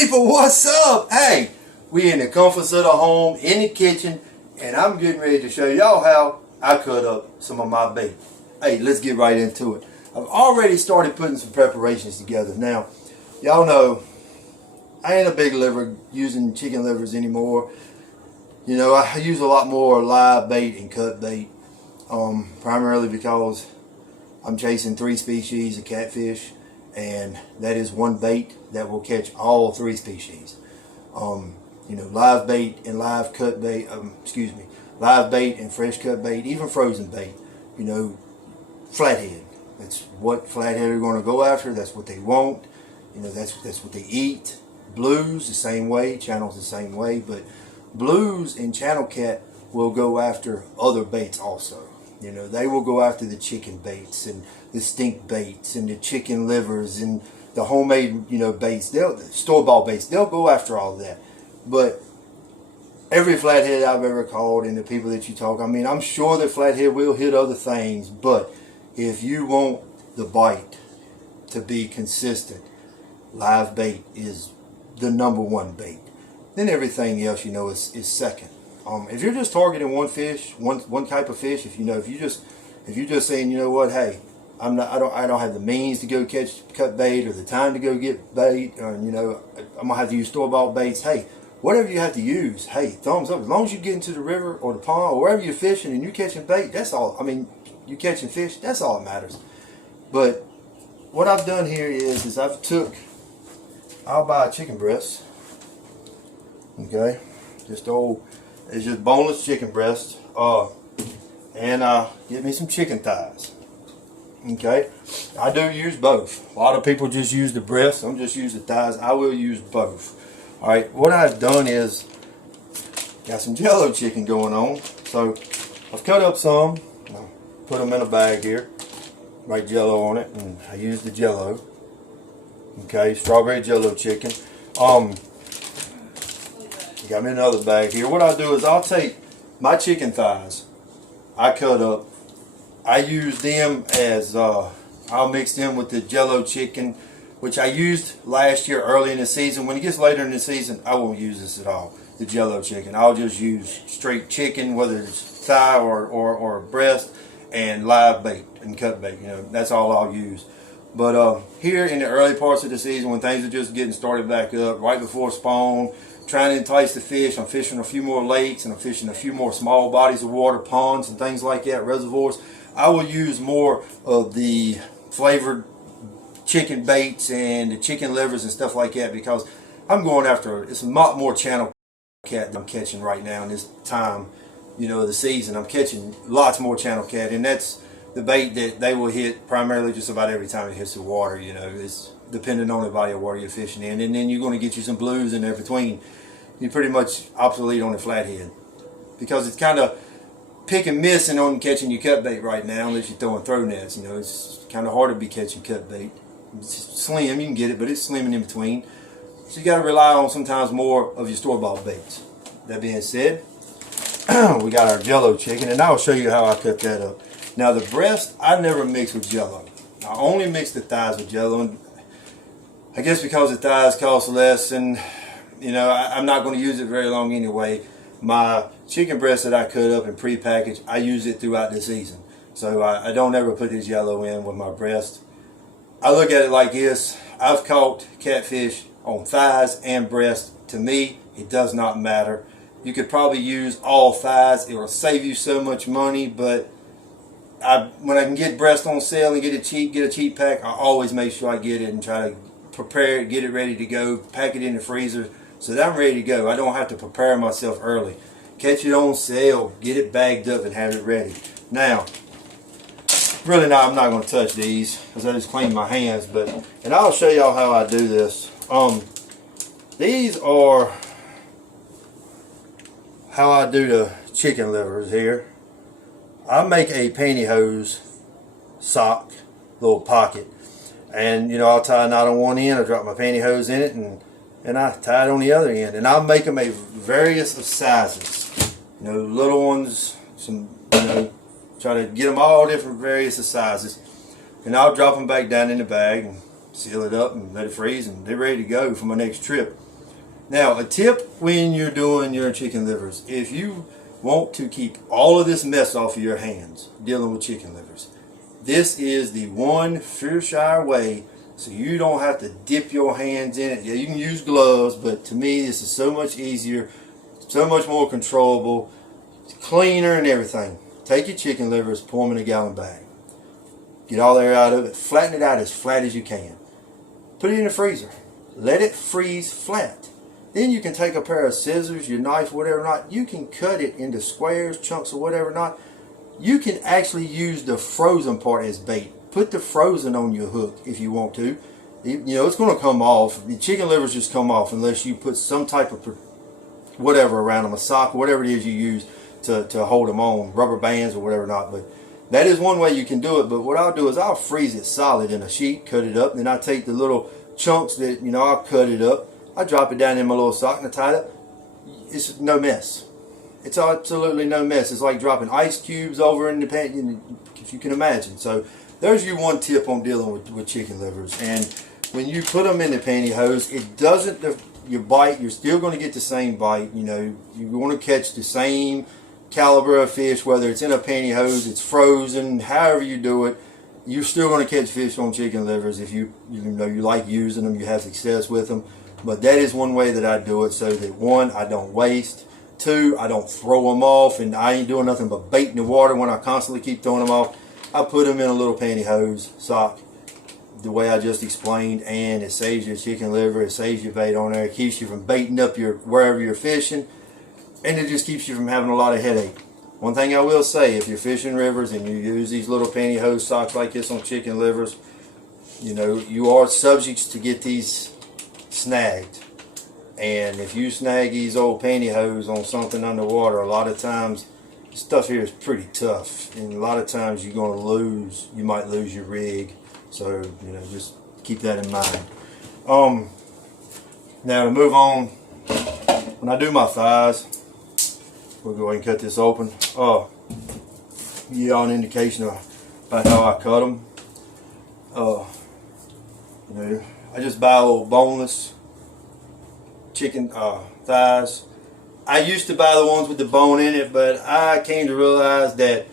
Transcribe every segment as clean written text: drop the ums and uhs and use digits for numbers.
people, what's up? Hey, we in the comforts of the home, in the kitchen, and I'm getting ready to show y'all how I cut up some of my bait. Hey, let's get right into it. I've already started putting some preparations together. Now, y'all know I ain't a big liver using chicken livers anymore. You know, I use a lot more live bait and cut bait, primarily because I'm chasing 3 species of catfish, and that is one bait that will catch all 3 species. You know, live bait and live cut bait, live bait and fresh cut bait, even frozen bait. You know, flathead. That's what flathead are going to go after. That's what they want. You know, that's what they eat. Blues the same way, channels the same way, but blues and channel cat will go after other baits also. You know, they will go after the chicken baits and the stink baits and the chicken livers and the homemade, you know, baits. They'll store-bought baits. They'll go after all that. But every flathead I've ever caught and the people that you talk, I mean, I'm sure that flathead will hit other things, but if you want the bite to be consistent, live bait is the #1 bait. Then everything else, you know, is second. If you're just targeting one fish, one type of fish, if you're just saying, you know what, hey, I don't have the means to go cut bait or the time to go get bait, or you know, I'm gonna have to use store-bought baits. Hey, whatever you have to use, hey, thumbs up. As long as you get into the river or the pond or wherever you're fishing and you're catching bait, that's all. I mean, you're catching fish, that's all that matters. But what I've done here is I'll buy a chicken breast. Okay, it's just boneless chicken breast, and get me some chicken thighs. Okay, I do use both. A lot of people just use the breast. I'm just using the thighs. I will use both. All right, what I've done is got some Jell-o chicken going on. So I've cut up some, put them in a bag here, write Jell-o on it, and I use the Jell-o. Okay, strawberry Jell-o chicken. Got me another bag here. What I'll do is I'll take my chicken thighs I cut up. I use them as I'll mix them with the Jell-o chicken, which I used last year early in the season. When it gets later in the season, I won't use this at all, the Jell-o chicken. I'll just use straight chicken, whether it's thigh or breast, and live bait and cut bait. You know, that's all I'll use. But here in the early parts of the season, when things are just getting started back up, right before spawn, trying to entice the fish, I'm fishing a few more lakes and I'm fishing a few more small bodies of water, ponds and things like that, reservoirs. I will use more of the flavored chicken baits and the chicken livers and stuff like that, because I'm going after, it's a lot more channel cat that I'm catching right now in this time, you know, of the season. I'm catching lots more channel cat, and that's the bait that they will hit primarily just about every time it hits the water. You know, it's depending on the body of water you're fishing in, and then you're going to get you some blues in there between. You're pretty much obsolete on the flathead, because it's kind of pick and missing on catching your cut bait right now, unless you're throwing throw nets. You know, it's kind of hard to be catching cut bait. It's slim, you can get it, but it's slim and in between. So you got to rely on sometimes more of your store-bought baits. That being said, we got our Jell-o chicken, and I'll show you how I cut that up. Now the breast, I never mix with Jell-o. I only mix the thighs with Jell-o, and I guess because the thighs cost less, and you know, I'm not going to use it very long anyway. My chicken breast that I cut up and pre-packaged, I use it throughout the season. So I don't ever put this Jell-o in with my breast. I look at it like this. I've caught catfish on thighs and breast. To me, it does not matter. You could probably use all thighs. It will save you so much money, but when I can get breast on sale and get a cheap pack, I always make sure I get it and try to prepare it, get it ready to go, pack it in the freezer so that I'm ready to go. I don't have to prepare myself early. Catch it on sale, get it bagged up, and have it ready. Now, really I'm not going to touch these because I just cleaned my hands, and I'll show y'all how I do this. These are how I do the chicken livers here. I make a pantyhose sock, little pocket, and you know, I'll tie a knot on one end, I drop my pantyhose in it, and I tie it on the other end, and I'll make them a various of sizes. You know, little ones, some, you know, try to get them all different various of sizes, and I'll drop them back down in the bag and seal it up and let it freeze, and they're ready to go for my next trip. Now, a tip when you're doing your chicken livers, if you want to keep all of this mess off of your hands dealing with chicken livers, this is the one surefire way, so you don't have to dip your hands in it. Yeah, you can use gloves, but to me this is so much easier, so much more controllable, cleaner and everything. Take your chicken livers, pour them in a gallon bag. Get all the air out of it, flatten it out as flat as you can. Put it in the freezer. Let it freeze flat. Then you can take a pair of scissors, your knife, whatever not. You can cut it into squares, chunks, or whatever not. You can actually use the frozen part as bait. Put the frozen on your hook if you want to. You know, it's going to come off. The chicken livers just come off unless you put some type of whatever around them, a sock, whatever it is you use to hold them on, rubber bands or whatever not. But that is one way you can do it. But what I'll do is I'll freeze it solid in a sheet, cut it up, and then I take the little chunks that, you know, I'll cut it up. I drop it down in my little sock and I tie it up. It's no mess. It's absolutely no mess. It's like dropping ice cubes over in the pan, if you can imagine. So there's your one tip on dealing with chicken livers. And when you put them in the pantyhose, it doesn't, your bite, you're still going to get the same bite. You know, you want to catch the same caliber of fish, whether it's in a pantyhose, it's frozen, however you do it, you're still going to catch fish on chicken livers if you know you like using them, you have success with them. But that is one way that I do it, so that one, I don't waste. Two, I don't throw them off, and I ain't doing nothing but bait in the water when I constantly keep throwing them off. I put them in a little pantyhose sock, the way I just explained, and it saves your chicken liver, it saves your bait on there, it keeps you from baiting up your wherever you're fishing, and it just keeps you from having a lot of headache. One thing I will say, if you're fishing rivers and you use these little pantyhose socks like this on chicken livers, you know, you are subject to get these snagged. And if you snag these old pantyhose on something underwater, a lot of times stuff here is pretty tough, and a lot of times you're going to lose, you might lose your rig. So, you know, just keep that in mind. Now to move on, when I do my thighs, we'll go ahead and cut this open. Give you an indication about how I cut them. You know, I just buy a little boneless chicken thighs. I used to buy the ones with the bone in it, but I came to realize that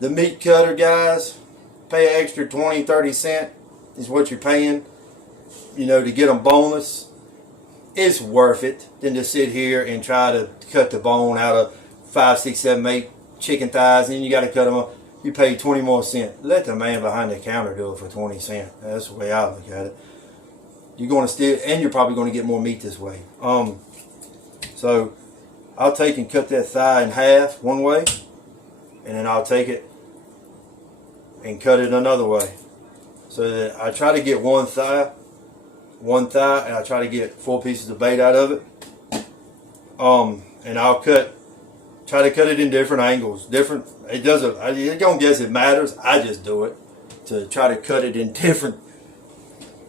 the meat cutter guys pay an extra 20-30 cents is what you're paying, you know, to get them boneless. It's worth it than to sit here and try to cut the bone out of 5, 6, 7, 8 chicken thighs, and then you got to cut them up. You pay 20 more cents. Let the man behind the counter do it for 20 cents. That's the way I look at it. You're going to steal, and you're probably going to get more meat this way. So I'll take and cut that thigh in half one way, and then I'll take it and cut it another way. So that I try to get one thigh, and I try to get 4 pieces of bait out of it. And I'll try to cut it in different angles. It doesn't, I don't guess it matters. I just do it to try to cut it in different,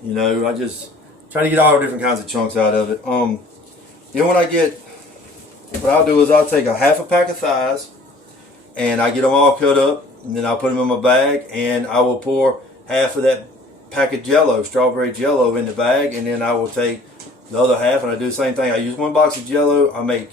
you know, I just try to get all different kinds of chunks out of it. Then what I'll do is I'll take a half a pack of thighs, and I get them all cut up, and then I'll put them in my bag, and I will pour half of that pack of Jell-o, strawberry Jell-o, in the bag, and then I will take the other half, and I do the same thing. I use 1 box of Jell-o. I make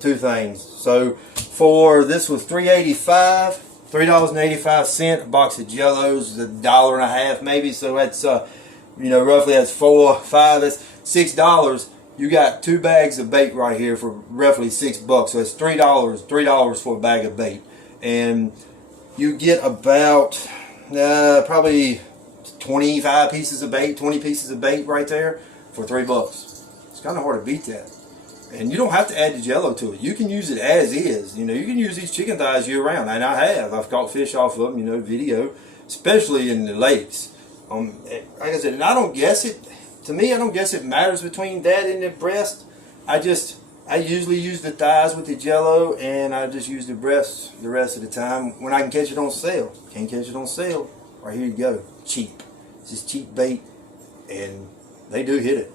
2 things. So for this was $3.85, $3.85 a box of Jell-o's, $1.50 maybe. So that's you know, roughly that's 4, 5, that's $6. You got 2 bags of bait right here for roughly $6. So it's $3 for a bag of bait, and you get about probably 25 pieces of bait, 20 pieces of bait right there for $3. It's kind of hard to beat that. And you don't have to add the Jell-o to it. You can use it as is. You know, you can use these chicken thighs year round, and I have. I've caught fish off of them, you know, video, especially in the lakes. Like I said, and I don't guess it. To me, I don't guess it matters between that and the breast. I usually use the thighs with the Jell-o, and I just use the breasts the rest of the time when I can catch it on sale. Can't catch it on sale. Right here you go. Cheap. It's just cheap bait, and they do hit it.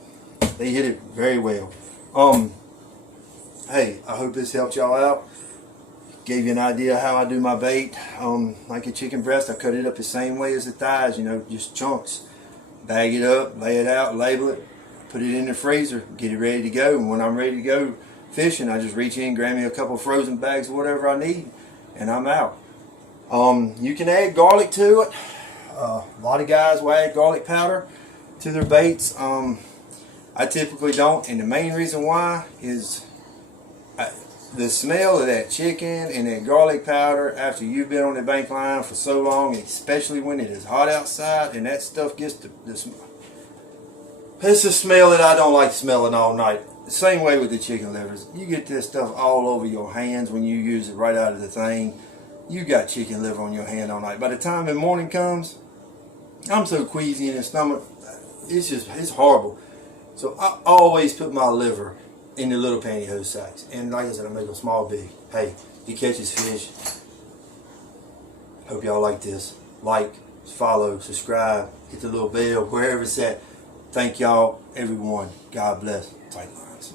They hit it very well. Hey, I hope this helped y'all out. Gave you an idea how I do my bait. Like a chicken breast, I cut it up the same way as the thighs, you know, just chunks. Bag it up, lay it out, label it, put it in the freezer, get it ready to go. And when I'm ready to go fishing, I just reach in, grab me a couple of frozen bags, whatever I need, and I'm out. You can add garlic to it. A lot of guys will add garlic powder to their baits. I typically don't, and the main reason why is the smell of that chicken and that garlic powder after you've been on the bank line for so long, especially when it is hot outside and that stuff gets it's a smell that I don't like smelling all night. The same way with the chicken livers. You get this stuff all over your hands when you use it right out of the thing. You got chicken liver on your hand all night. By the time the morning comes, I'm so queasy in the stomach, it's horrible. So I always put my liver in the little pantyhose sacks. And like I said, I make them small, big. Hey, he catches fish. Hope y'all like this. Like, follow, subscribe, hit the little bell, wherever it's at. Thank y'all, everyone. God bless. Tight lines.